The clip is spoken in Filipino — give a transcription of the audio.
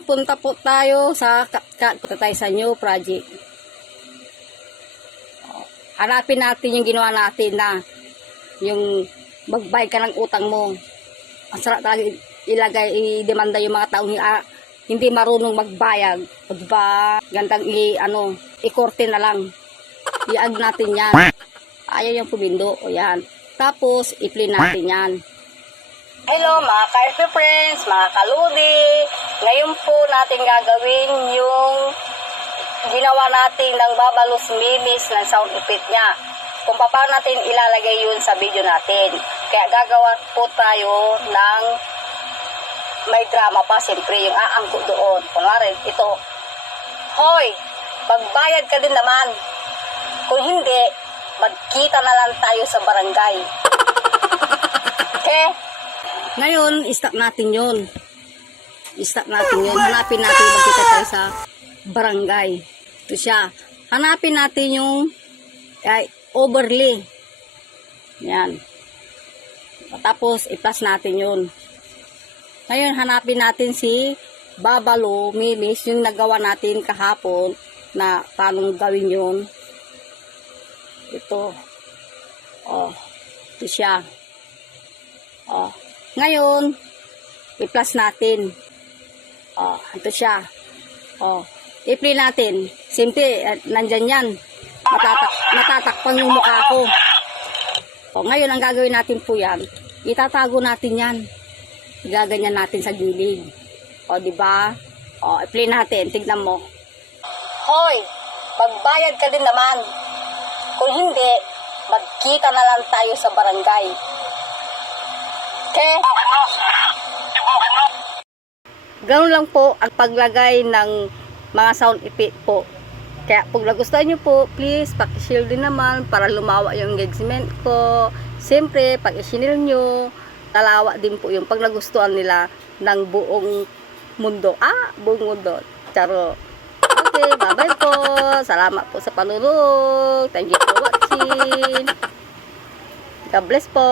ngayon, punta po tayo sa new project. Hanapin natin yung ginawa natin na yung magbayad ka ng utang mo. Ang sarap talaga i-demanda yung mga taong hindi marunong magbayad. O diba? Gandang i-korte na lang. I-ag natin yan. Ayaw yung pumindo. O yan. Tapos, i-play natin yan. Hello mga ka-FB friends, mga kaludi. Ngayon po natin gagawin yung ginawa natin ng Babalos Mimis ng sound effect niya. Kung paano natin ilalagay yun sa video natin. Kaya gagawa po tayo ng may drama pa, siyempre yung aangko doon. Kunwari, ito, hoy, magbayad ka din naman. Kung hindi, magkita na lang tayo sa barangay. Okay? Ngayon, i-stop natin yun. I-stop natin yun. Hanapin natin yung magkita tayo sa barangay. Ito siya. Hanapin natin yung overlay. Yan. Tapos, i-plus natin yun. Ngayon, hanapin natin si Babalo Mimis, yung nagawa natin kahapon na paano gawin yun. Ito. Oh, ito siya. Oh. Ngayon, i-plus natin. Oh, ito siya. Oh, i-play natin. Simple, nandyan yan. Natatakpan yung mukha ko. Oh, ngayon, ang gagawin natin po yan, itatago natin yan. Gaganyan natin sa gilid. O, diba? O, i-play natin. Tignan mo. Hoy, magbayad ka din naman. Kung hindi, magkita na lang tayo sa barangay. Okay? Ganoon lang po ang paglagay ng mga sound effect po. Kaya kung nagustuhan nyo po, please, pakishare din naman para lumawa yung engagement ko. Siyempre, pag i-share nyo, talawa din po yung pag nagustuhan nila ng buong mundo. Buong mundo. Charo. Okay, bye-bye po. Salamat po sa panunod. Thank you for watching. God bless po.